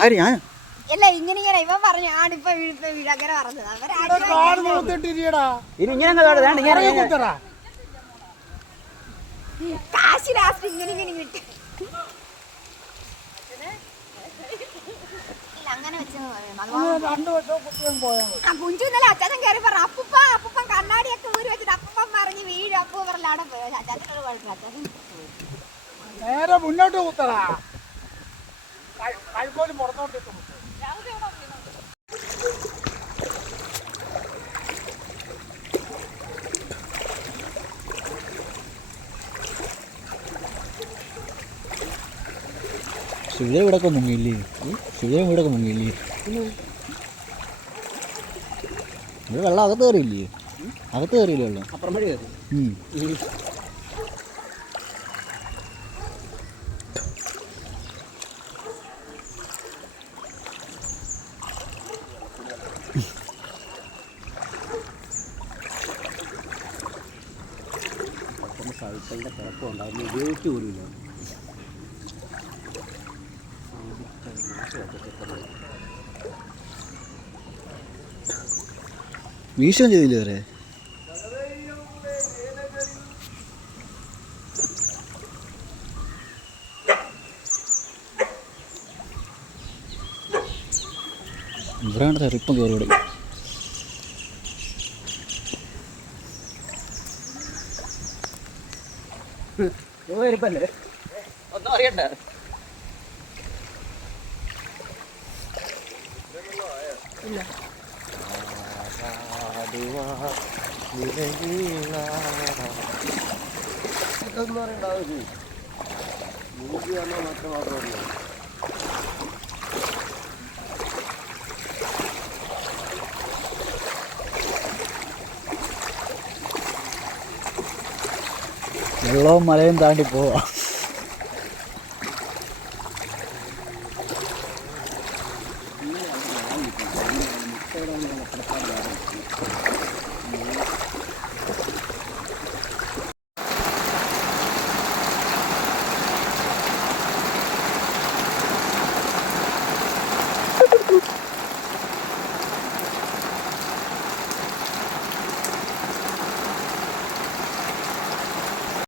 ആര് ഞാൻ അല്ല ഇങ്ങനെ ഇവൻ പറഞ്ഞു ആണിപ്പ അങ്ങനെ പറഞ്ഞത് ഇനി ഇങ്ങനെ കാശ് ലാസ്റ്റ് ഇങ്ങനെ കിട്ടി. അങ്ങനെ കുഞ്ചു ഇന്നലെ അച്ഛൻ കയറി പറഞ്ഞു അപ്പൂപ്പൻ കണ്ണാടിയൊക്കെ ഊരി വെച്ചിട്ട് അപ്പൂപ്പൻ മറിഞ്ഞ് വീഴും. അപ്പൂ പറഞ്ഞ അവിടെ പോയി അച്ഛനോട് കുഴപ്പമില്ല. അച്ഛൻ നേരെ മുന്നോട്ട് കുത്തടാ, കൈക്കോല് പുറത്തോട്ട്. സുജയ ഇവിടെയൊക്കെ മുങ്ങിയില്ലേ? സുജയ ഇവിടെയൊക്കെ മുങ്ങിയില്ലേ? ഇവിടെ വെള്ളം അകത്ത് കയറിയില്ലേ? അകത്ത് കയറിയില്ലേ വെള്ളം? അപ്പുറം വഴി കയറി. സൈക്കിളിൻ്റെ കിടക്കം ഉണ്ടായിരുന്നു, ഉപയോഗിച്ച് പോലുമില്ല. വീശം ചെയ്തില്ലേ വരെ? ഇവിടെയാണ് തെറിപ്പം കയറി കൊടുക്കും. ഒന്നും അറിയണ്ട. ഇതൊന്നും അറിയണ്ടാവില്ല. മൂന്ന് വന്നാൽ മാത്രമേ വെള്ളവും മലയും താണ്ടി പോവാ.